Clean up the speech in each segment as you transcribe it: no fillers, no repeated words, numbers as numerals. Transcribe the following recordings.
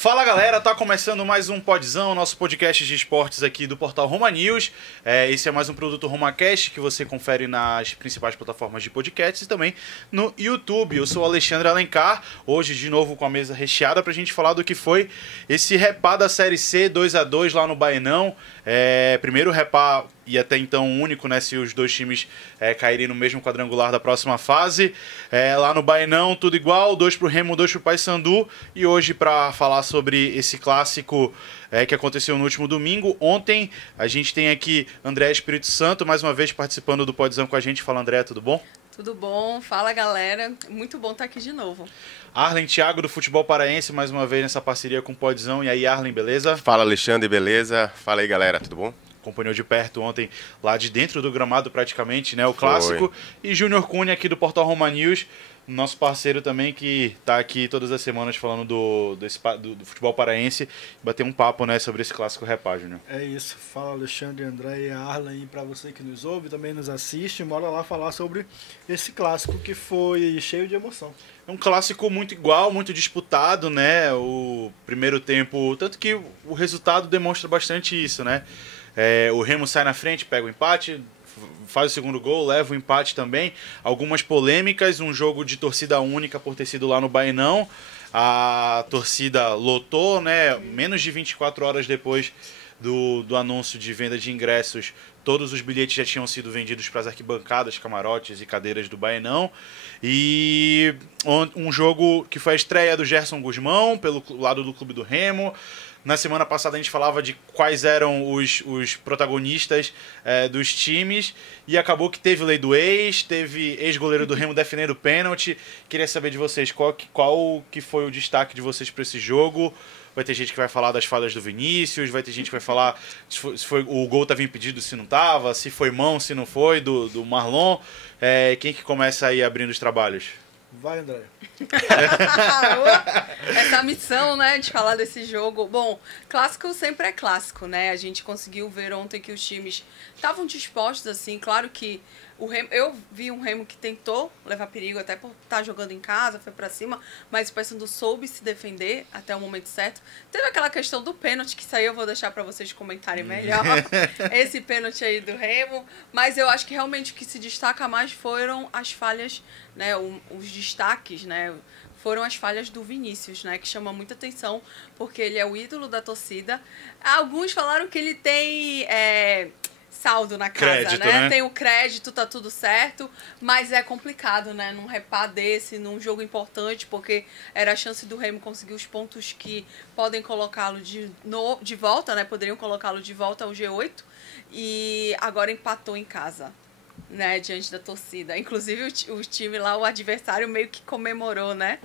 Fala galera, tá começando mais um Podzão, nosso podcast de esportes aqui do portal Roma News. Esse é mais um produto RomaCast que você confere nas principais plataformas de podcasts e também no YouTube. Eu sou o Alexandre Alencar, hoje de novo com a mesa recheada pra gente falar do que foi esse repá da Série C 2-2 lá no Baenão. Primeiro repá e até então único, né, se os dois times caírem no mesmo quadrangular da próxima fase. Lá no Baenão, tudo igual, 2 pro Remo, 2 pro Paysandu. E hoje para falar sobre esse clássico que aconteceu no último domingo. Ontem a gente tem aqui André Espírito Santo, mais uma vez participando do Podzão com a gente. Fala André, tudo bom? Tudo bom, fala galera, muito bom estar aqui de novo. Arlen Thiago do Futebol Paraense, mais uma vez nessa parceria com o Podzão. E aí Arlen, beleza? Fala Alexandre, beleza? Fala aí galera, tudo bom? Acompanhou de perto ontem, lá de dentro do gramado praticamente, né, o clássico. E Júnior Cunha aqui do portal Roma News, nosso parceiro também, que tá aqui todas as semanas falando do futebol paraense, bater um papo, né, sobre esse clássico repá, Júnior. É isso, fala Alexandre, André e Arlen, para você que nos ouve, também nos assiste, bora lá falar sobre esse clássico que foi cheio de emoção. É um clássico muito igual, muito disputado, né, o primeiro tempo, tanto que o resultado demonstra bastante isso, né. O Remo sai na frente, pega o empate, faz o segundo gol, leva o empate também. Algumas polêmicas, um jogo de torcida única por ter sido lá no Baenão. A torcida lotou, né? Menos de 24 horas depois do anúncio de venda de ingressos, todos os bilhetes já tinham sido vendidos para as arquibancadas, camarotes e cadeiras do Baenão. E um jogo que foi a estreia do Gerson Guzmão, pelo lado do clube do Remo. Na semana passada a gente falava de quais eram os protagonistas dos times e acabou que teve lei do ex, teve ex-goleiro do Remo defendendo o pênalti. Queria saber de vocês qual que foi o destaque de vocês para esse jogo. Vai ter gente que vai falar das falhas do Vinícius, vai ter gente que vai falar se foi, o gol estava impedido, se não estava, se foi mão, se não foi, do Marlon. Quem que começa aí abrindo os trabalhos? Vai, André. Essa missão, né, de falar desse jogo. Bom, clássico sempre é clássico, né? A gente conseguiu ver ontem que os times estavam dispostos, assim. Claro que o Remo, eu vi um Remo que tentou levar perigo até por estar jogando em casa, foi pra cima, mas o Paysandu soube se defender até o momento certo. Teve aquela questão do pênalti, que isso aí eu vou deixar pra vocês comentarem melhor. Esse pênalti aí do Remo. Mas eu acho que realmente o que se destaca mais foram as falhas, né, os destaques, né, foram as falhas do Vinícius, né, que chama muita atenção, porque ele é o ídolo da torcida. Alguns falaram que ele tem saldo na casa, crédito, né? Tem o crédito, tá tudo certo, mas é complicado, né, num repá desse, num jogo importante, porque era a chance do Remo conseguir os pontos que podem colocá-lo de volta, né, poderiam colocá-lo de volta ao G8, e agora empatou em casa, né, diante da torcida. Inclusive o time lá, o adversário meio que comemorou, né?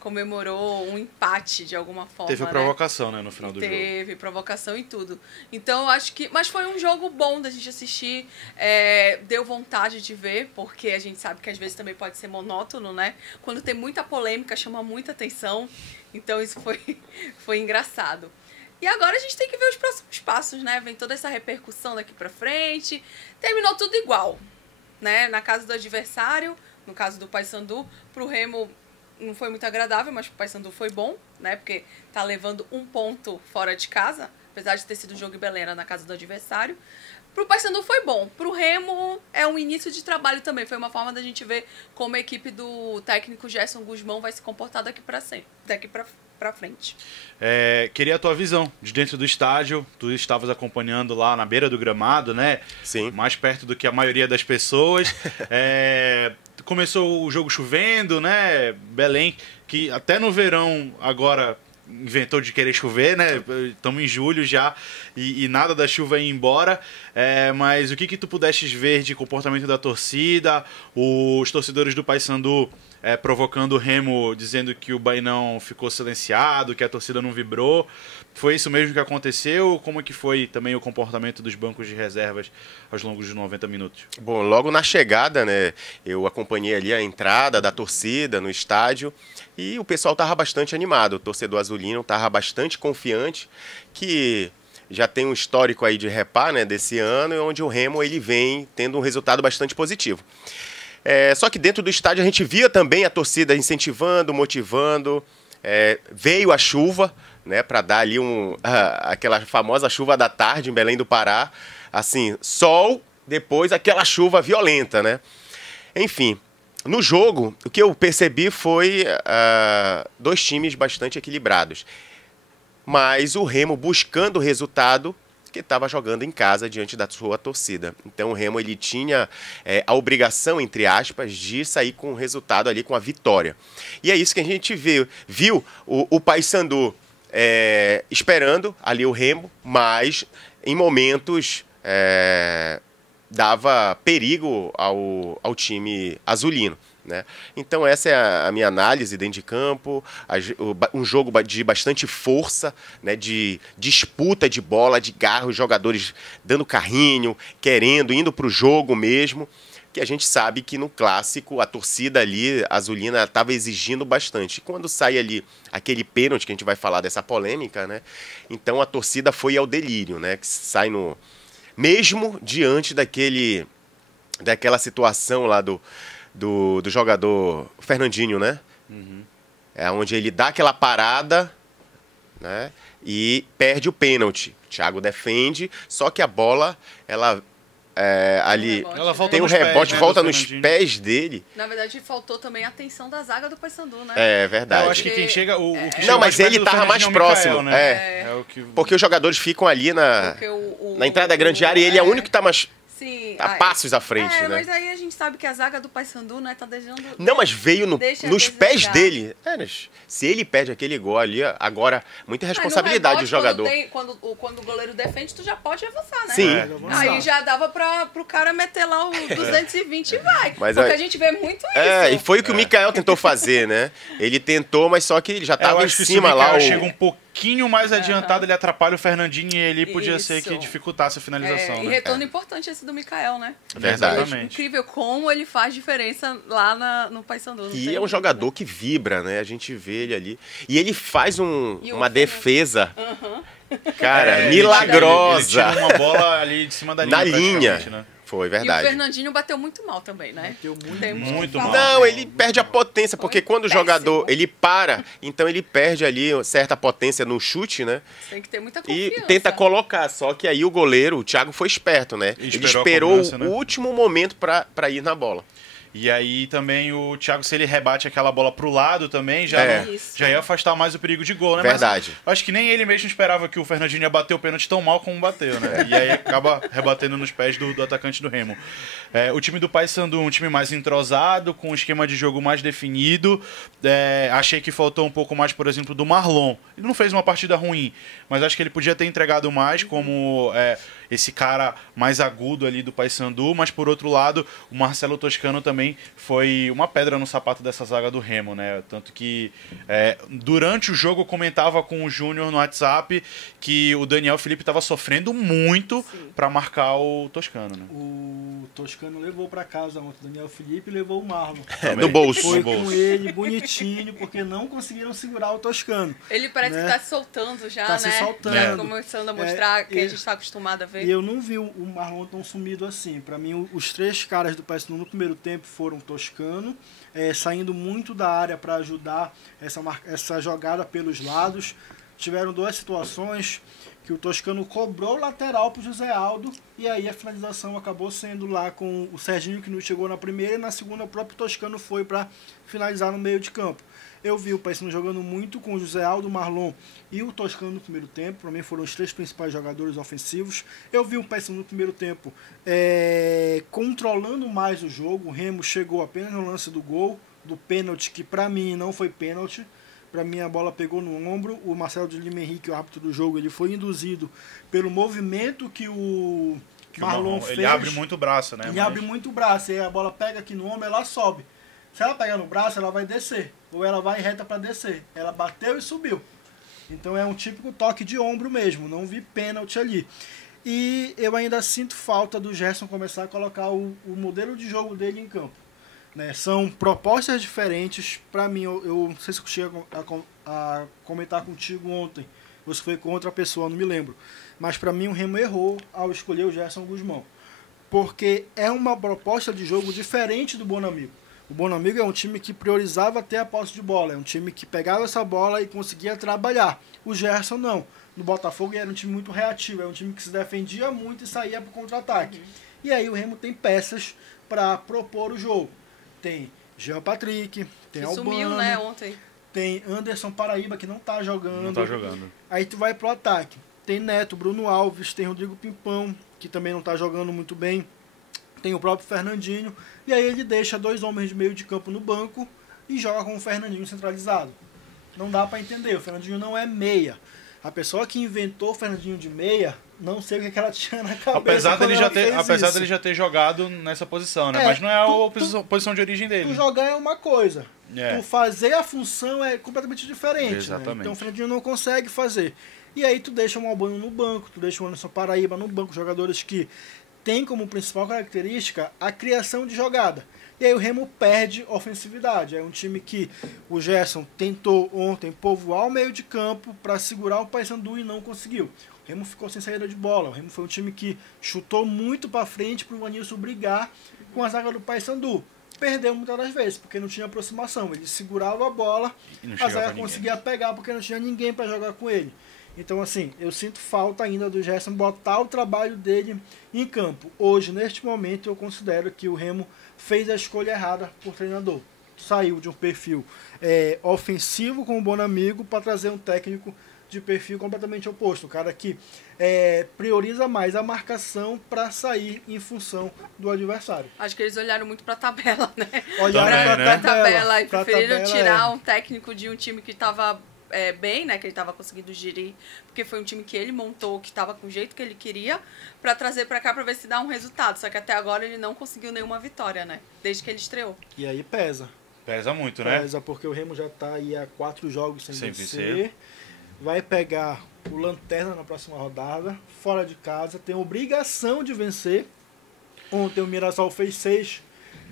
Comemorou um empate de alguma forma. Teve a provocação, né, no final do jogo. Teve provocação e tudo. Então, eu acho que... Mas foi um jogo bom da gente assistir. Deu vontade de ver, porque a gente sabe que às vezes também pode ser monótono, né? Quando tem muita polêmica, chama muita atenção. Então, isso foi engraçado. E agora a gente tem que ver os próximos passos, né? Vem toda essa repercussão daqui pra frente. Terminou tudo igual, né? Na casa do adversário, no caso do Paysandu, pro Remo não foi muito agradável, mas pro Paysandu foi bom, né? Porque tá levando um ponto fora de casa, apesar de ter sido um jogo em Belém, era na casa do adversário. Pro Paysandu foi bom. Pro Remo é um início de trabalho também. Foi uma forma da gente ver como a equipe do técnico Gerson Guzmão vai se comportar daqui pra frente. Queria a tua visão de dentro do estádio. Tu estavas acompanhando lá na beira do gramado, né? Sim. Mais perto do que a maioria das pessoas. Começou o jogo chovendo, né? Belém, que até no verão agora inventou de querer chover, né? Estamos em julho já e nada da chuva ir embora. Mas o que tu pudestes ver de comportamento da torcida, os torcedores do Paysandu provocando o Remo, dizendo que o Baenão ficou silenciado, que a torcida não vibrou. Foi isso mesmo que aconteceu? Como é que foi também o comportamento dos bancos de reservas ao longo dos 90 minutos? Bom, logo na chegada, né, eu acompanhei ali a entrada da torcida no estádio e o pessoal estava bastante animado. O torcedor azulino estava bastante confiante, que já tem um histórico aí de repá, né, desse ano, onde o Remo ele vem tendo um resultado bastante positivo. Só que dentro do estádio a gente via também a torcida incentivando, motivando. Veio a chuva, né, para dar ali aquela famosa chuva da tarde em Belém do Pará, assim, sol, depois aquela chuva violenta, né? Enfim, no jogo, o que eu percebi foi 2 times bastante equilibrados, mas o Remo buscando o resultado, que estava jogando em casa diante da sua torcida. Então o Remo ele tinha a obrigação, entre aspas, de sair com o resultado ali, com a vitória. E é isso que a gente viu o Paysandu esperando ali o Remo, mas em momentos dava perigo ao time azulino, né? Então essa é a minha análise dentro de campo, um jogo de bastante força, né, de disputa de bola, de garra, os jogadores dando carrinho, indo para o jogo mesmo, que a gente sabe que no clássico a torcida ali, azulina, estava exigindo bastante. Quando sai ali aquele pênalti, que a gente vai falar dessa polêmica, né, então a torcida foi ao delírio, né, que sai mesmo diante daquela situação lá do jogador Fernandinho, né? Uhum. É onde ele dá aquela parada, né? E perde o pênalti. O Thiago defende, só que a bola, ela ali tem um rebote, né, volta nos pés dele. Na verdade, faltou também a atenção da zaga do Paysandu, né? É verdade. Eu acho que quem chega... Não, mas ele tava mais próximo. Né? Porque os jogadores ficam ali na entrada da grande área e ele é o único que tá mais... Sim, a passos à frente, né? Mas aí a gente sabe que a zaga do Paysandu, né, tá deixando... Não, mas veio nos pés dele. Se ele perde aquele gol ali, agora, muita responsabilidade do jogador. Quando o goleiro defende, tu já pode avançar, né? Sim. Aí já dava pro cara meter lá o 220 e vai. Mas porque a gente vê muito isso. E foi o que o Mikael tentou fazer, né? Ele tentou, mas só que ele já tava em cima lá. Chega um pouquinho mais adiantado, ele atrapalha o Fernandinho e ele podia ser que dificultasse a finalização. E retorno importante esse do Mikael, né? Verdade. Exatamente. Incrível como ele faz diferença lá no Paysandu. E é um jogador que vibra, né? A gente vê ele ali. E ele faz uma defesa, cara, milagrosa. Ele tira uma bola ali de cima da linha. Na linha. Né? Foi, verdade. E o Fernandinho bateu muito mal também, né? Bateu muito mal. Não, ele perde a potência, porque quando o jogador ele para, então ele perde ali certa potência no chute, né? Tem que ter muita confiança. E tenta colocar, só que aí o goleiro, o Thiago, foi esperto, né? Ele esperou o último momento para ir na bola. E aí também o Thiago, se ele rebate aquela bola pro lado também, já ia afastar mais o perigo de gol, né? Verdade. Mas acho que nem ele mesmo esperava que o Fernandinho ia bater o pênalti tão mal como bateu, né? E aí acaba rebatendo nos pés do atacante do Remo. O time do Paysandu, um time mais entrosado, com um esquema de jogo mais definido. Achei que faltou um pouco mais, por exemplo, do Marlon. Ele não fez uma partida ruim, mas acho que ele podia ter entregado mais como esse cara mais agudo ali do Paysandu, mas por outro lado, o Marcelo Toscano também foi uma pedra no sapato dessa zaga do Remo, né? Tanto que durante o jogo eu comentava com o Júnior no WhatsApp que o Daniel Felipe estava sofrendo muito para marcar o Toscano, né? O Toscano levou para casa ontem, o Daniel Felipe levou o Marlon. No bolso. Foi com ele, bonitinho, porque não conseguiram segurar o Toscano. Ele parece que tá se soltando já, né? Se soltando. Começando a mostrar que a gente tá acostumado a ver. E eu não vi o Marlon tão sumido assim. Para mim, os 3 caras do Paysandu no primeiro tempo foram Toscano, saindo muito da área para ajudar essa jogada pelos lados. Tiveram 2 situações que o Toscano cobrou lateral para o José Aldo, e aí a finalização acabou sendo lá com o Serginho, que não chegou na primeira, e na segunda o próprio Toscano foi para finalizar no meio de campo. Eu vi o Paysandu jogando muito com o José Aldo, o Marlon e o Toscano no primeiro tempo. Para mim foram os 3 principais jogadores ofensivos. Eu vi o Paysandu no primeiro tempo controlando mais o jogo. O Remo chegou apenas no lance do gol, do pênalti, que para mim não foi pênalti. Para mim a bola pegou no ombro. O Marcelo de Lima Henrique, o árbitro do jogo, ele foi induzido pelo movimento que o Marlon fez. Ele abre muito o braço, né? Ele abre muito o braço, e aí a bola pega aqui no ombro, ela sobe. Se ela pegar no braço, ela vai descer. Ou ela vai reta para descer. Ela bateu e subiu. Então é um típico toque de ombro mesmo. Não vi pênalti ali. E eu ainda sinto falta do Gerson começar a colocar o modelo de jogo dele em campo. Né? São propostas diferentes. Para mim, eu não sei se eu cheguei a comentar contigo ontem. Ou se foi com outra pessoa, não me lembro. Mas para mim o Remo errou ao escolher o Gerson Guzmão. Porque é uma proposta de jogo diferente do Bonamigo. O Bonamigo é um time que priorizava ter a posse de bola, é um time que pegava essa bola e conseguia trabalhar. O Gerson não. No Botafogo era um time muito reativo, é um time que se defendia muito e saía para o contra-ataque. E aí o Remo tem peças para propor o jogo. Tem Jean Patrick, tem Que Albano, sumiu, né, ontem. tem Anderson Paraíba, que não tá jogando. Não tá jogando. Aí tu vai pro ataque. Tem Neto, Bruno Alves, tem Rodrigo Pimpão, que também não tá jogando muito bem. Tem o próprio Fernandinho. E aí ele deixa 2 homens de meio de campo no banco e joga com o Fernandinho centralizado. Não dá para entender. O Fernandinho não é meia. A pessoa que inventou o Fernandinho de meia, não sei o que ela tinha na cabeça. Apesar dele já ter jogado nessa posição, né? Mas não é a posição de origem dele. Tu jogar é uma coisa. É. Tu fazer a função é completamente diferente. Exatamente. Né? Então o Fernandinho não consegue fazer. E aí tu deixa o Albano no banco, tu deixa o Anderson Paraíba no banco, jogadores que têm como principal característica a criação de jogada. E aí o Remo perde ofensividade. É um time que o Gerson tentou ontem povoar o meio de campo para segurar o Paysandu e não conseguiu. O Remo ficou sem saída de bola. O Remo foi um time que chutou muito para frente para o Vanilson brigar com a zaga do Paysandu. Perdeu muitas das vezes, porque não tinha aproximação. Ele segurava a bola, a zaga conseguia pegar porque não tinha ninguém para jogar com ele. Então, assim, eu sinto falta ainda do Gerson botar o trabalho dele em campo. Hoje, neste momento, eu considero que o Remo fez a escolha errada por treinador. Saiu de um perfil ofensivo com o Bonamigo para trazer um técnico de perfil completamente oposto. O cara que prioriza mais a marcação para sair em função do adversário. Acho que eles olharam muito pra tabela, né? Olharam pra tabela e pra preferiram tabela, tirar um técnico de um time que estava bem, né? Que ele estava conseguindo gerir, porque foi um time que ele montou, que estava com o jeito que ele queria, para trazer para cá para ver se dá um resultado. Só que até agora ele não conseguiu nenhuma vitória, né? Desde que ele estreou. E aí pesa. Pesa muito, né? Pesa porque o Remo já tá aí há 4 jogos sem vencer. vencer. Vai pegar o Lanterna na próxima rodada, fora de casa, tem obrigação de vencer. Ontem o Mirassol fez 6.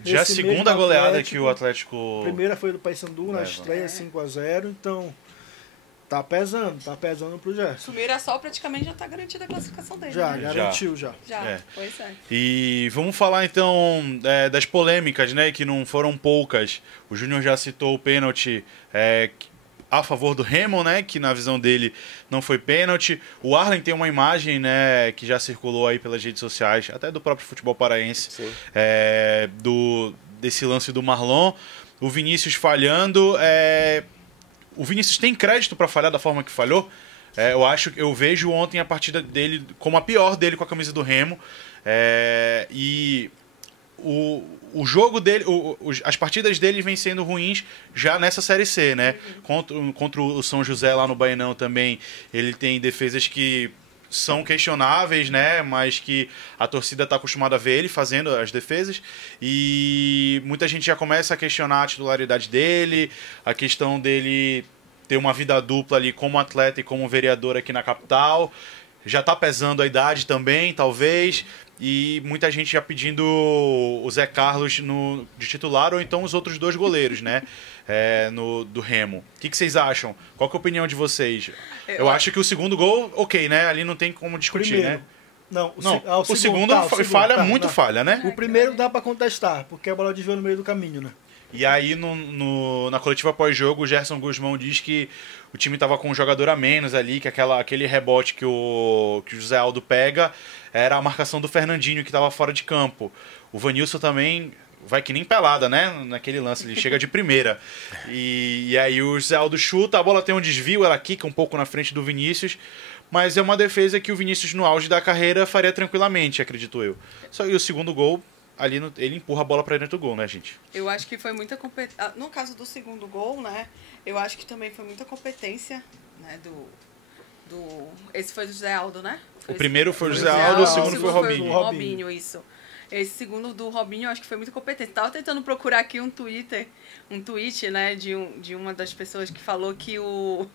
Já a segunda goleada que o Atlético... A primeira foi do Paysandu na estreia, 5-0. Então, tá pesando pro Gerson. O Mirassol praticamente já tá garantida a classificação dele. Já, né? garantiu já. Pois é. E vamos falar então das polêmicas, né? Que não foram poucas. O Júnior já citou o pênalti a favor do Remo, né? Que na visão dele não foi pênalti. O Arlen tem uma imagem, né? Que já circulou aí pelas redes sociais, até do próprio futebol paraense, desse lance do Marlon. O Vinícius falhando. O Vinícius tem crédito para falhar da forma que falhou. Eu vejo ontem a partida dele como a pior dele com a camisa do Remo. E o jogo dele, as partidas dele vêm sendo ruins já nessa Série C, né? Contra o São José lá no Baenão também, ele tem defesas que são questionáveis, né? Mas que a torcida está acostumada a ver ele fazendo as defesas. E muita gente já começa a questionar a titularidade dele, a questão dele ter uma vida dupla ali como atleta e como vereador aqui na capital. Já está pesando a idade também, talvez. E muita gente já pedindo o Zé Carlos de titular ou então os outros 2 goleiros, né? Do Remo. O que vocês acham? Qual que é a opinião de vocês? Eu acho que o segundo gol, ok, né? Ali não tem como discutir, primeiro, né? Não, o segundo falha, né? O primeiro dá para contestar, porque a bola desviou no meio do caminho, né? E aí, na coletiva pós-jogo, o Gerson Guzmão diz que o time estava com um jogador a menos ali, que aquele rebote que o José Aldo pega era a marcação do Fernandinho, que estava fora de campo. O Vanilson também vai que nem pelada, né? Naquele lance, ele chega de primeira. E aí o José Aldo chuta, a bola tem um desvio, ela quica um pouco na frente do Vinícius, mas é uma defesa que o Vinícius, no auge da carreira, faria tranquilamente, acredito eu. Só que o segundo gol... Ali ele empurra a bola para dentro do gol, né, gente? Eu acho que foi muita competência. No caso do segundo gol, né? Eu acho que também foi muita competência, né? Esse foi do José Aldo, né? O primeiro foi o José Aldo, o segundo foi o Robinho. Robinho, isso. Esse segundo do Robinho, eu acho que foi muita competência. Tava tentando procurar aqui um tweet, né? De uma das pessoas que falou que o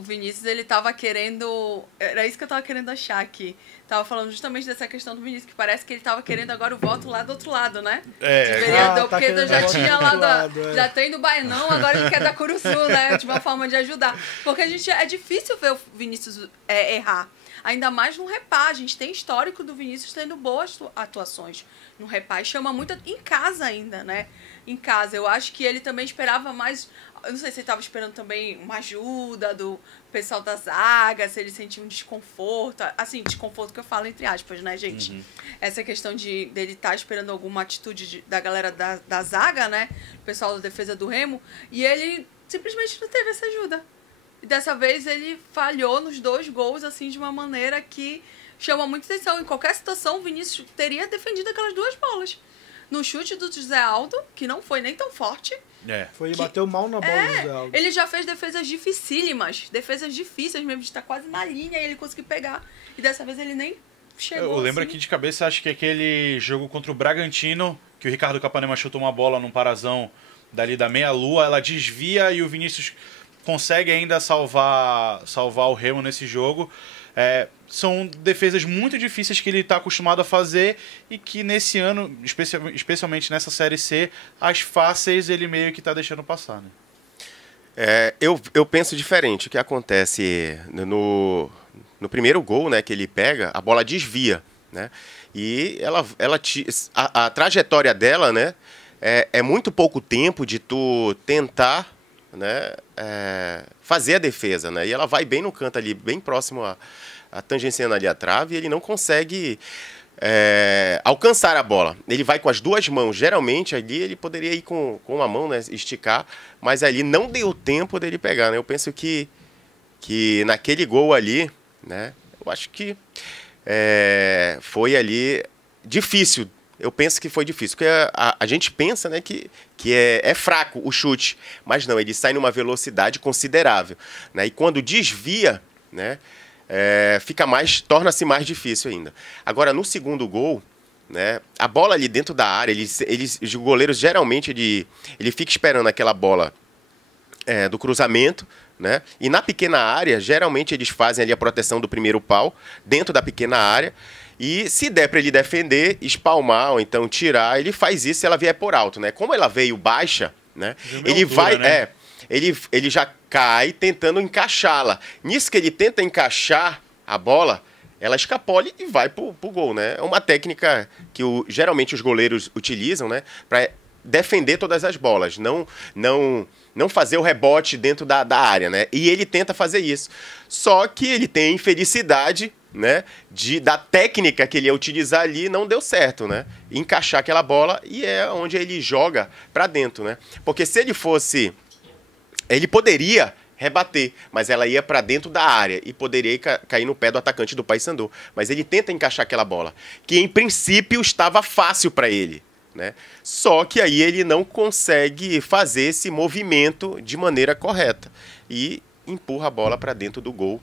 Vinícius, ele tava querendo... Era isso que eu tava querendo achar aqui. Tava falando justamente dessa questão do Vinícius, que parece que ele tava querendo agora o voto lá do outro lado, né? De vereador, tá porque já tinha lá já tem do Baenão, agora ele quer da Curuçu, né? De uma forma de ajudar. Porque é difícil ver o Vinícius errar. Ainda mais no Repá. A gente tem histórico do Vinícius tendo boas atuações no Repá. E chama muito em casa ainda, né? Em casa. Eu acho que ele também esperava mais... Eu não sei se ele estava esperando também uma ajuda do pessoal da zaga, se ele sentia um desconforto. Assim, desconforto que eu falo entre aspas, né, gente? Essa questão dele estar esperando alguma atitude da galera da zaga, né? O pessoal da defesa do Remo. E ele simplesmente não teve essa ajuda. E dessa vez ele falhou nos 2 gols, assim, de uma maneira que chama muita atenção. Em qualquer situação, o Vinícius teria defendido aquelas 2 bolas. No chute do José Aldo, que não foi nem tão forte. Bateu mal na bola do José Aldo. Ele já fez defesas dificílimas, defesas difíceis mesmo, de estar quase na linha e ele conseguiu pegar. E dessa vez ele nem chegou. Eu lembro assim. aqui de cabeça, acho que aquele jogo contra o Bragantino, que o Ricardo Capanema chutou uma bola num parazão dali da meia-lua, ela desvia e o Vinícius consegue ainda salvar o Remo nesse jogo. São defesas muito difíceis que ele está acostumado a fazer e que nesse ano, especialmente nessa Série C, as fáceis ele meio que está deixando passar, né? Eu penso diferente. O que acontece no primeiro gol, né, que ele pega, a bola desvia, né? E a trajetória dela, né, é muito pouco tempo de tu tentar, né, fazer a defesa, né? E ela vai bem no canto ali, bem próximo a tangenciando ali a trave, e ele não consegue alcançar a bola. Ele vai com as 2 mãos. Geralmente ali ele poderia ir com uma mão, né, esticar, mas ali não deu tempo dele pegar, né? Eu penso que naquele gol ali, né, eu acho que foi ali difícil. Eu penso que foi difícil, porque a gente pensa, né, que é fraco o chute, mas não, ele sai numa velocidade considerável, né? E quando desvia, né, torna-se mais difícil ainda. Agora, no segundo gol, né, a bola ali dentro da área, os goleiros geralmente ele fica esperando aquela bola do cruzamento, né, e na pequena área, geralmente eles fazem ali a proteção do primeiro pau, dentro da pequena área, e se der para ele defender, espalmar ou então tirar, ele faz isso se ela vier por alto, né? Como ela veio baixa, né, ele altura, vai... né? Ele já cai tentando encaixá-la. Nisso que ele tenta encaixar a bola, ela escapola e vai pro gol, né? É uma técnica que geralmente os goleiros utilizam, né, para defender todas as bolas, não fazer o rebote dentro da área, né? E ele tenta fazer isso. Só que ele tem a infelicidade, né, da técnica que ele ia utilizar ali, não deu certo, né? Encaixar aquela bola, e é onde ele joga para dentro, né? Porque se ele fosse... Ele poderia rebater, mas ela ia para dentro da área e poderia cair no pé do atacante do Paysandu. Mas ele tenta encaixar aquela bola, que em princípio estava fácil para ele, né? Só que aí ele não consegue fazer esse movimento de maneira correta e empurra a bola para dentro do gol,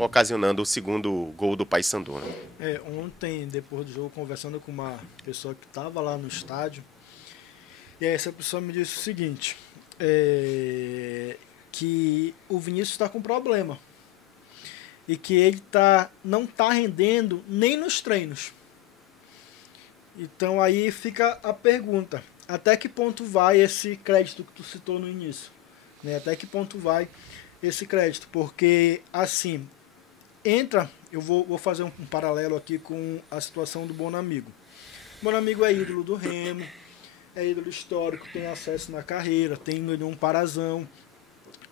ocasionando o segundo gol do Paysandu, né? Ontem, depois do jogo, conversando com uma pessoa que estava lá no estádio, e aí essa pessoa me disse o seguinte... que o Vinícius está com problema e que ele não está rendendo nem nos treinos. Então aí fica a pergunta, até que ponto vai esse crédito que tu citou no início, né? Até que ponto vai esse crédito? Porque assim, eu vou fazer um paralelo aqui com a situação do Bonamigo. O Bonamigo é ídolo do Remo, é ídolo histórico, tem acesso na carreira, tem um parazão.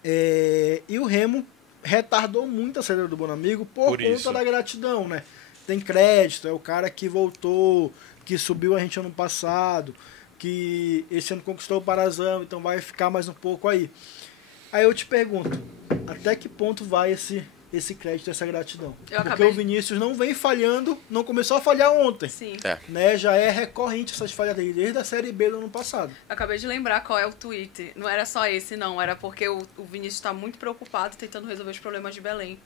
E o Remo retardou muito a saída do Bonamigo por conta da gratidão, né? Tem crédito, é o cara que voltou, que subiu a gente ano passado, que esse ano conquistou o parazão, então vai ficar mais um pouco aí. Aí eu te pergunto, até que ponto vai esse crédito, essa gratidão? Porque o Vinícius não vem falhando, não começou a falhar ontem. Sim. Né? Já é recorrente essas falhas dele, desde a Série B do ano passado. Eu acabei de lembrar qual é o tweet. Não era só esse, não. Era porque o Vinícius está muito preocupado tentando resolver os problemas de Belém.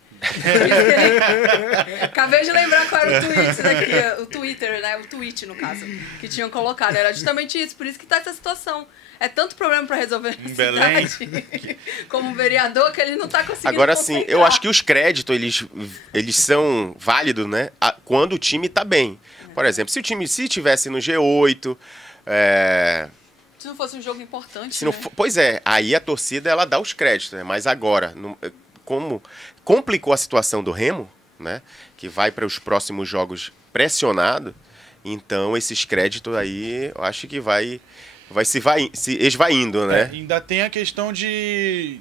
Acabei de lembrar qual era o tweet daqui. O Twitter, né? O tweet, no caso. Que tinham colocado. Era justamente isso. Por isso que tá essa situação. É tanto problema para resolver na cidade, como vereador, que ele não tá conseguindo. Agora sim, eu acho que os créditos, eles são válidos, né, quando o time tá bem. Por exemplo, se o time estivesse no G8... Se não fosse um jogo importante, se não pois aí a torcida ela dá os créditos, né? Mas agora, como complicou a situação do Remo, né? Que vai para os próximos jogos pressionado. Então, esses créditos aí, eu acho que vai se esvaindo, né? Ainda tem a questão de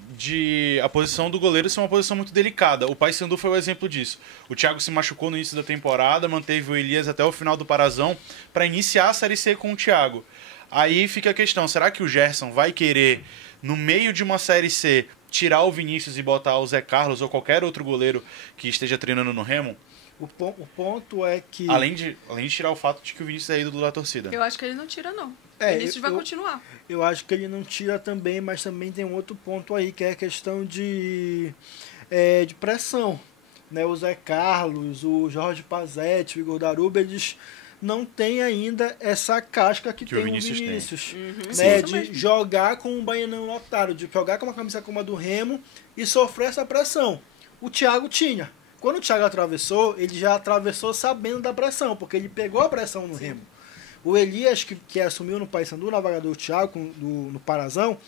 a posição do goleiro ser uma posição muito delicada. O Paysandu foi o exemplo disso. O Thiago se machucou no início da temporada, manteve o Elias até o final do Parazão para iniciar a Série C com o Thiago. Aí fica a questão, será que o Gerson vai querer, no meio de uma Série C, tirar o Vinícius e botar o Zé Carlos ou qualquer outro goleiro que esteja treinando no Remo? O ponto é que... Além de tirar o fato de que o Vinícius é ídolo da torcida. Eu acho que ele não tira, não. O Vinícius vai continuar. Eu acho que ele não tira também, mas também tem um outro ponto aí, que é a questão de pressão. Né? O Zé Carlos, o Jorge Pazetti, o Igor Daruba, eles não têm ainda essa casca que tem o Vinícius. Né? De jogar com um baianão lotado, de jogar com uma camisa como a do Remo e sofrer essa pressão. O Thiago tinha. Quando o Thiago atravessou, ele já atravessou sabendo da pressão, porque ele pegou a pressão no Remo. O Elias, que assumiu no Paysandu, na vaga do Thiago, no Parazão,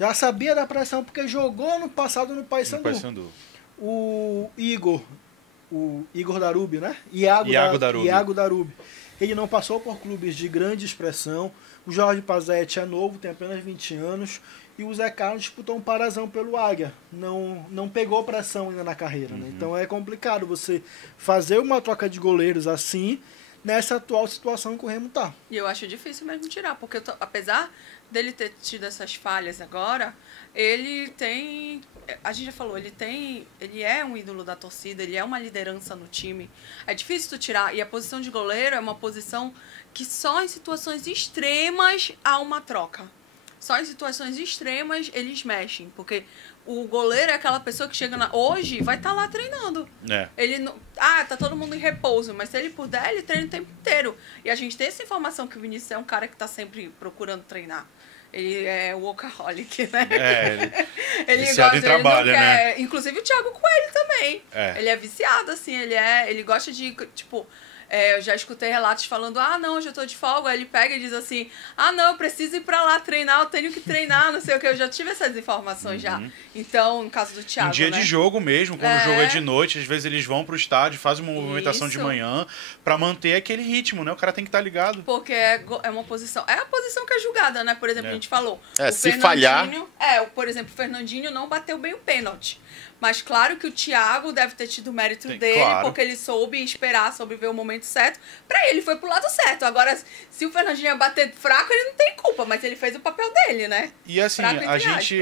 já sabia da pressão, porque jogou no passado no Paysandu. O Igor Darubi, né? Iago Darubi. Ele não passou por clubes de grande expressão. O Jorge Pazetti é novo, tem apenas 20 anos. E o Zé Carlos disputou um Parazão pelo Águia. Não pegou pressão ainda na carreira. Né? Então é complicado você fazer uma troca de goleiros assim, nessa atual situação que o Remo tá. E eu acho difícil mesmo tirar, porque apesar dele ter tido essas falhas agora, ele tem... A gente já falou, ele é um ídolo da torcida, ele é uma liderança no time. É difícil tu tirar. E a posição de goleiro é uma posição que só em situações extremas há uma troca. Só em situações extremas eles mexem, porque o goleiro é aquela pessoa que chega hoje vai estar lá treinando. Ele não, tá todo mundo em repouso, mas se ele puder, ele treina o tempo inteiro. E a gente tem essa informação que o Vinícius é um cara que está sempre procurando treinar. Ele é workaholic, né? Ele gosta, em trabalho, ele não quer, né? Inclusive o Thiago Coelho também. Ele é viciado, assim, ele gosta de, tipo... eu já escutei relatos falando, não, hoje eu tô de folga. Aí ele pega e diz assim, não, eu preciso ir pra lá treinar, eu tenho que treinar, não sei o que. Eu já tive essas informações já. Então, no caso do Thiago, um dia de jogo mesmo, quando o jogo é de noite, às vezes eles vão pro estádio, fazem uma movimentação de manhã pra manter aquele ritmo, né? O cara tem que estar ligado. Porque é uma posição, é a posição que é julgada, né? Por exemplo, a gente falou. Se falhar... Por exemplo, o Fernandinho não bateu bem o pênalti. Mas claro que o Thiago deve ter tido o mérito dele, porque ele soube esperar, soube ver o momento certo. Pra ele foi pro lado certo. Agora, se o Fernandinho ia bater fraco, ele não tem culpa, mas ele fez o papel dele, né? E assim,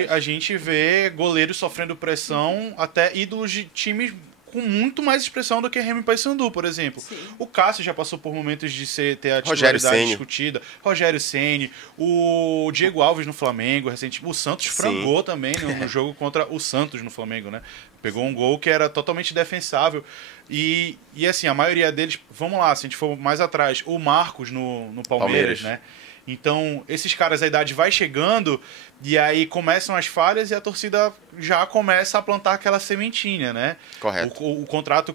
a gente vê goleiros sofrendo pressão, até ídolos de times com muito mais expressão do que Remo e Paysandu, por exemplo. O Cássio já passou por momentos de ter a titularidade discutida. Rogério Ceni, o Diego Alves no Flamengo, recentemente. O Santos frangou também no jogo contra o Santos no Flamengo, né? Pegou um gol que era totalmente defensável. E assim, a maioria deles... Vamos lá, se a gente for mais atrás. O Marcos no Palmeiras, né? Então, esses caras, a idade vai chegando e aí começam as falhas e a torcida já começa a plantar aquela sementinha, né? Correto. O contrato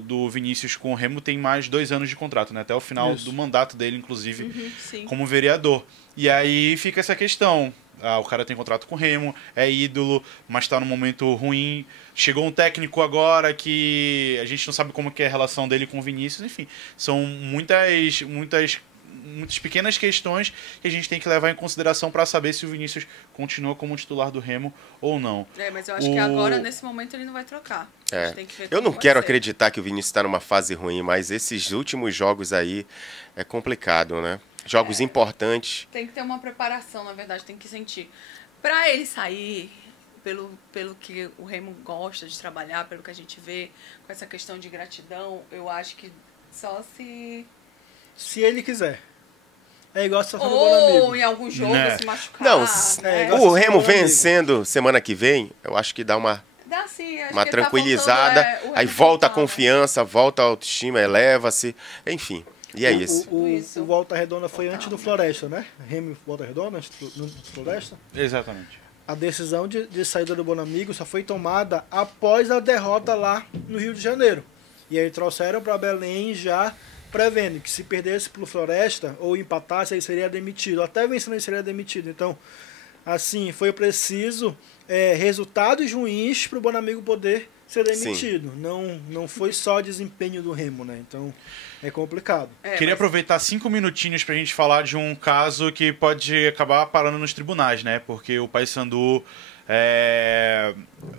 do Vinícius com o Remo tem mais 2 anos de contrato, né? Até o final do mandato dele, inclusive, como vereador. E aí fica essa questão. O cara tem contrato com o Remo, é ídolo, mas está num momento ruim. Chegou um técnico agora que a gente não sabe como que é a relação dele com o Vinícius. Enfim, são muitas pequenas questões que a gente tem que levar em consideração para saber se o Vinícius continua como titular do Remo ou não. Mas eu acho que agora, nesse momento, ele não vai trocar. Tem que ver eu não quero acreditar que o Vinícius está numa fase ruim, mas esses últimos jogos aí é complicado, né? Jogos importantes. Tem que ter uma preparação, na verdade, tem que sentir. Para ele sair, pelo que o Remo gosta de trabalhar, pelo que a gente vê, com essa questão de gratidão, eu acho que só se ele quiser. É igual a situação do Bonamigo. Ou em algum jogo se machucar. Não, o Remo vencendo semana que vem, eu acho que dá uma tranquilizada, aí volta a confiança, volta a autoestima, eleva-se, enfim. E é isso. O Volta Redonda foi antes do Floresta, né? Remo Volta Redonda, antes do Floresta. Exatamente. A decisão de saída do Bonamigo só foi tomada após a derrota lá no Rio de Janeiro. E aí trouxeram para Belém já prevendo que se perdesse pro Floresta ou empatasse, aí seria demitido. Até vencendo, ele seria demitido. Então, Assim, foi preciso resultados ruins para o Bonamigo poder ser demitido. Não foi só desempenho do Remo, né? Então é complicado. Queria aproveitar 5 minutinhos pra gente falar de um caso que pode acabar parando nos tribunais, né? Porque o Paysandu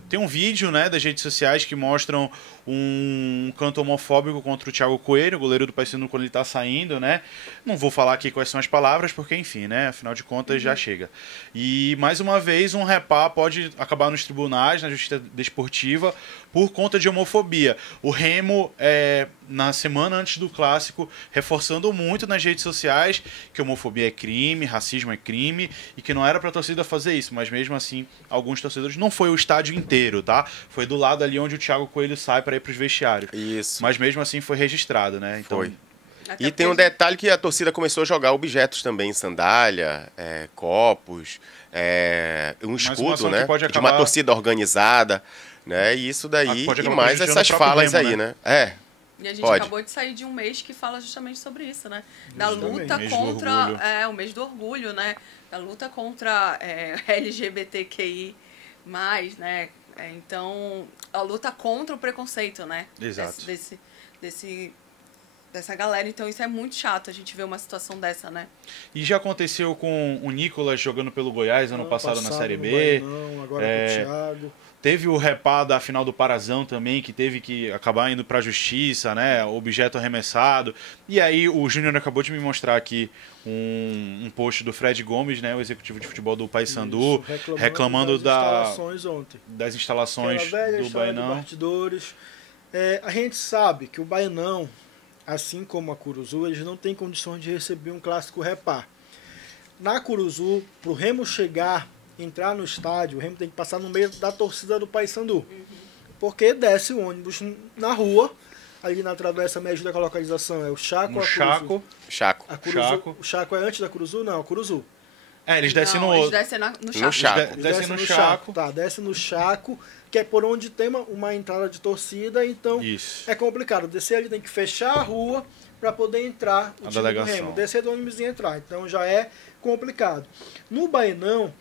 tem um vídeo, né, das redes sociais que mostram um canto homofóbico contra o Thiago Coelho, o goleiro do Paysandu, quando ele tá saindo, né? Não vou falar aqui quais são as palavras, porque enfim, né? Afinal de contas, já chega. E mais uma vez, um repá pode acabar nos tribunais, na justiça desportiva, por conta de homofobia. O Remo, na semana antes do clássico, reforçando muito nas redes sociais que homofobia é crime, racismo é crime, e que não era pra torcida fazer isso, mas mesmo assim, alguns torcedores, não foi o estádio inteiro, tá? Foi do lado ali onde o Thiago Coelho sai para ir pros vestiários. Isso. Mas mesmo assim foi registrado, né? Então, foi. E tem um detalhe que a torcida começou a jogar objetos também, sandália, copos, um escudo, né? De uma torcida organizada, né? E isso daí, e mais essas falas Remo, aí, né? E a gente acabou de sair de um mês que fala justamente sobre isso, né? Da luta contra o mês do orgulho, né? Da luta contra LGBTQI+, né? Então, a luta contra o preconceito, né? Exato. Dessa galera. Então, isso é muito chato, a gente ver uma situação dessa, né? E já aconteceu com o Nicolas jogando pelo Goiás ano passado na Série B. Agora com o Thiago. Teve o repá da final do Parazão também, que teve que acabar indo pra justiça, né? Objeto arremessado. E aí o Júnior acabou de me mostrar aqui um post do Fred Gomes, né? O executivo de futebol do Paysandu, reclamando das instalações do Baianão. A gente sabe que o Baianão, assim como a Curuzu, eles não têm condições de receber um clássico repá. Na Curuzu, pro Remo entrar no estádio, o Remo tem que passar no meio da torcida do Paysandu. Porque desce o ônibus na rua, ali na travessa, me ajuda com a localização, é o Chaco ou a Curuzu? Chaco. O Chaco é antes da Curuzu? Não, a Curuzu. Eles descem eles descem no Chaco. Descem no Chaco. Tá, desce no Chaco, que é por onde tem uma entrada de torcida, então é complicado. Descer ali tem que fechar a rua para poder entrar o time do Remo. Descer do ônibus e entrar, então já é complicado. No Baenão,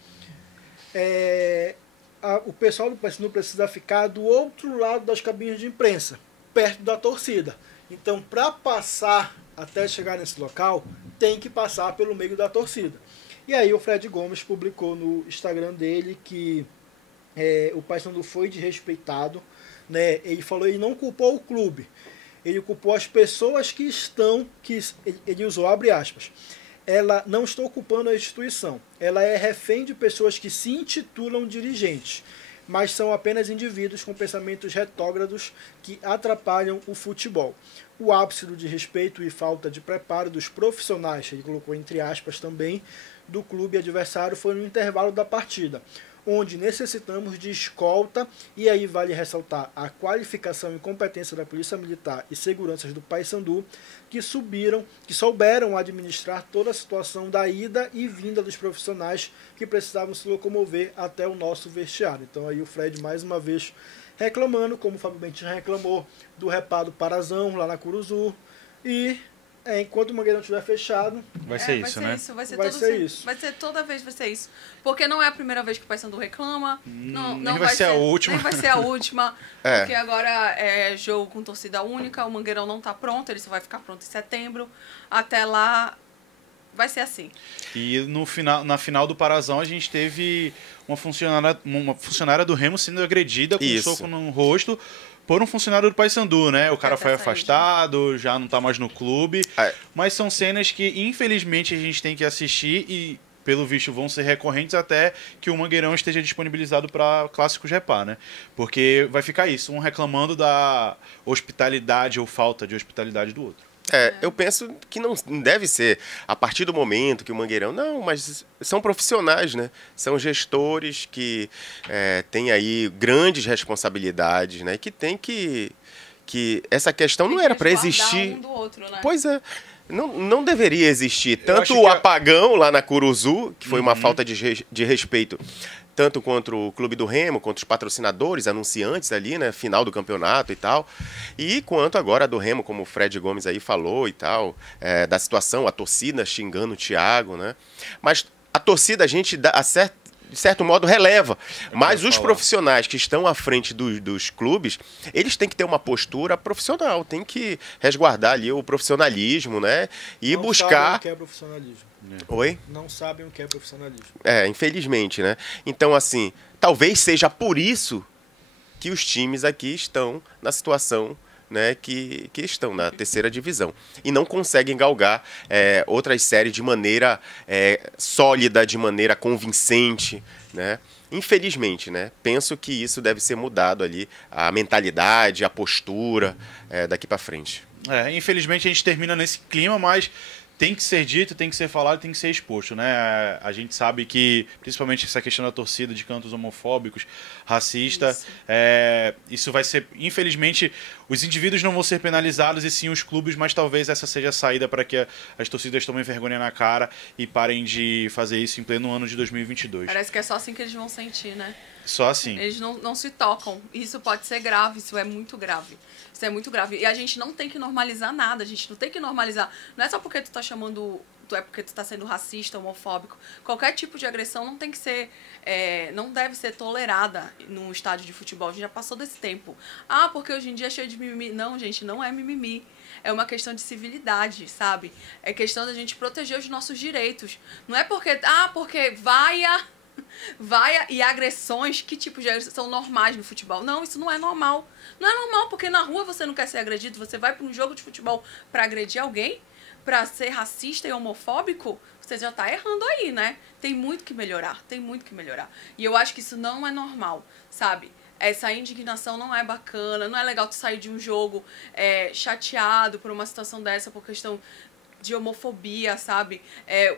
o pessoal do Paysandu precisa ficar do outro lado das cabines de imprensa, perto da torcida. Então, para passar até chegar nesse local, tem que passar pelo meio da torcida. E aí o Fred Gomes publicou no Instagram dele que o Paysandu foi desrespeitado, né? Ele falou, ele não culpou o clube, ele culpou as pessoas que ele usou, abre aspas, ela não estou culpando a instituição, ela é refém de pessoas que se intitulam dirigentes, mas são apenas indivíduos com pensamentos retrógrados que atrapalham o futebol. O ápice do desrespeito e falta de preparo dos profissionais, ele colocou entre aspas também, do clube adversário foi no intervalo da partida, onde necessitamos de escolta, e aí vale ressaltar a qualificação e competência da Polícia Militar e seguranças do Paysandu, que souberam administrar toda a situação da ida e vinda dos profissionais que precisavam se locomover até o nosso vestiário. Então aí o Fred mais uma vez reclamando, como o Fábio Bentinho reclamou do repá do Parazão lá na Curuzu, e enquanto o Mangueirão estiver fechado, vai ser isso, né? Vai ser toda vez vai ser isso. Porque não é a primeira vez que o Paysandu reclama. Não vai ser a última. Nem vai ser a última. Porque agora é jogo com torcida única, o Mangueirão não está pronto, ele só vai ficar pronto em setembro. Até lá vai ser assim. E na final do Parazão a gente teve uma funcionária do Remo sendo agredida com um soco no rosto por um funcionário do Paysandu, né? O cara foi afastado, já não tá mais no clube. Mas são cenas que, infelizmente, a gente tem que assistir e, pelo visto, vão ser recorrentes até que o Mangueirão esteja disponibilizado para clássicos repá, né? Porque vai ficar isso, um reclamando da hospitalidade ou falta de hospitalidade do outro. Eu penso que não deve ser a partir do momento que o Mangueirão... Não, mas são profissionais, né? São gestores que têm aí grandes responsabilidades, né? Que tem que essa questão não era para existir... Um do outro, né? Pois é. Não deveria existir tanto o apagão lá na Curuzu, que foi uma falta de respeito, tanto contra o Clube do Remo, contra os patrocinadores, anunciantes ali, né, final do campeonato e tal, e quanto agora do Remo, como o Fred Gomes aí falou e tal, da situação, a torcida xingando o Thiago, né, mas a torcida, a gente de certo modo, releva. Mas os profissionais que estão à frente dos clubes, eles têm que ter uma postura profissional, tem que resguardar ali o profissionalismo, né? E Não buscar... sabem o que é profissionalismo. Oi? Não sabem o que é profissionalismo. Infelizmente, né? Então, assim, talvez seja por isso que os times aqui estão na situação, né, que estão na terceira divisão e não conseguem galgar outras séries de maneira sólida, de maneira convincente, né? Infelizmente, né? Penso que isso deve ser mudado ali, a mentalidade, a postura daqui para frente. Infelizmente a gente termina nesse clima, mas tem que ser dito, tem que ser falado, tem que ser exposto, né? A gente sabe que, principalmente essa questão da torcida, de cantos homofóbicos, racista, isso vai ser, infelizmente, os indivíduos não vão ser penalizados e sim os clubes, mas talvez essa seja a saída para que as torcidas tomem vergonha na cara e parem de fazer isso em pleno ano de 2022. Parece que é só assim que eles vão sentir, né? Só assim. Eles não se tocam. Isso pode ser grave, isso é muito grave. Isso é muito grave. E a gente não tem que normalizar nada, a gente não tem que normalizar. Não é só porque tu tá chamando... É porque tu tá sendo racista, homofóbico. Qualquer tipo de agressão não tem que ser... não deve ser tolerada num estádio de futebol. A gente já passou desse tempo. Porque hoje em dia é cheio de mimimi. Não, gente, não é mimimi. É uma questão de civilidade, sabe? É questão da gente proteger os nossos direitos. Não é porque... porque vaia e agressões, que tipo de agressão são normais no futebol? Não, isso não é normal. Não é normal porque na rua você não quer ser agredido, você vai para um jogo de futebol para agredir alguém, para ser racista e homofóbico, você já tá errando aí, né? Tem muito que melhorar, tem muito que melhorar. E eu acho que isso não é normal, sabe? Essa indignação não é bacana, não é legal tu sair de um jogo chateado por uma situação dessa, por questão de homofobia, sabe?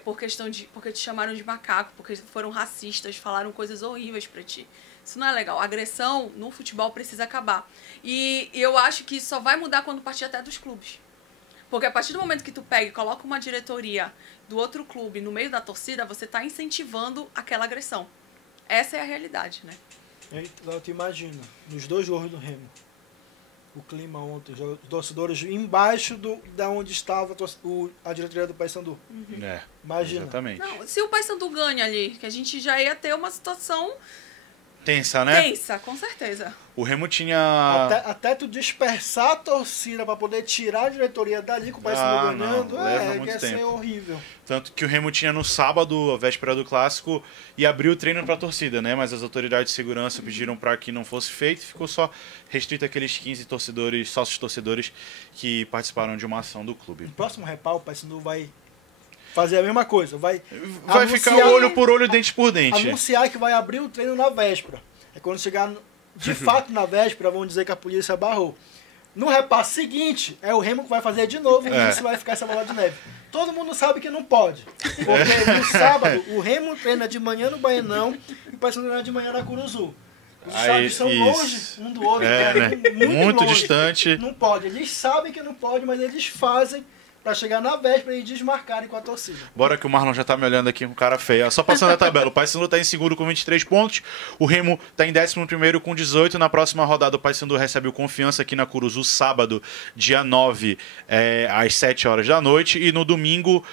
Porque te chamaram de macaco, porque foram racistas, falaram coisas horríveis pra ti. Isso não é legal. A agressão no futebol precisa acabar. E eu acho que isso só vai mudar quando partir até dos clubes. Porque a partir do momento que tu pega e coloca uma diretoria do outro clube no meio da torcida, você tá incentivando aquela agressão. Essa é a realidade, né? Então, tu imagina, nos 2 jogos do Remo, o clima ontem, os torcedores embaixo da onde estava a diretoria do Paysandu. Imagina. Exatamente. Não, se o Paysandu ganha ali, que a gente já ia ter uma situação tensa, né? tensa, com certeza. O Remo tinha... Até tu dispersar a torcida para poder tirar a diretoria dali com o Paysandu ganhando, ia ser horrível. Tanto que o Remo tinha no sábado, a véspera do clássico, e abriu o treino para a torcida, né? Mas as autoridades de segurança pediram para que não fosse feito, ficou só restrito àqueles 15 torcedores, sócios torcedores que participaram de uma ação do clube. No próximo repau, o Paysandu vai fazer a mesma coisa, vai ficar olho por olho, dente por dente. Anunciar que vai abrir o treino na véspera. É quando chegar de fato na véspera, vão dizer que a polícia barrou. No repasse seguinte, é o Remo que vai fazer de novo e isso vai ficar essa bola de neve. Todo mundo sabe que não pode. Porque no sábado, o Remo treina de manhã no Baenão e o Paysandu treina de manhã na Curuzu. Os estádios são longe um do outro, né? Muito longe, distante. Não pode. Eles sabem que não pode, mas eles fazem pra chegar na véspera e desmarcarem com a torcida. Bora que o Marlon já tá me olhando aqui com cara feia. Só passando a tabela. O Paysandu tá em segundo com 23 pontos. O Remo tá em 11º com 18. Na próxima rodada o Paysandu recebe o Confiança aqui na Curuzu, sábado, dia 9, às 7 horas da noite. E no domingo,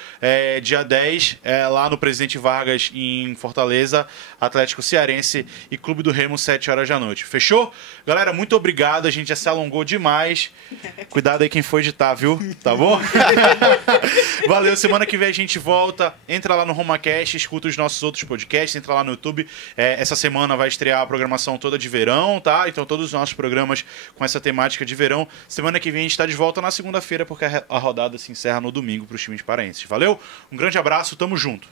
dia 10, lá no Presidente Vargas, em Fortaleza, Atlético Cearense e Clube do Remo, 7 horas da noite. Fechou? Galera, muito obrigado. A gente já se alongou demais. Cuidado aí quem for editar, viu? Tá bom? Valeu, semana que vem a gente volta. Entra lá no RomaCast, escuta os nossos outros podcasts, entra lá no YouTube. Essa semana vai estrear a programação toda de verão, tá? Então todos os nossos programas com essa temática de verão. Semana que vem a gente tá de volta na segunda-feira, porque a rodada se encerra no domingo para os times paraenses. Valeu? Um grande abraço, tamo junto.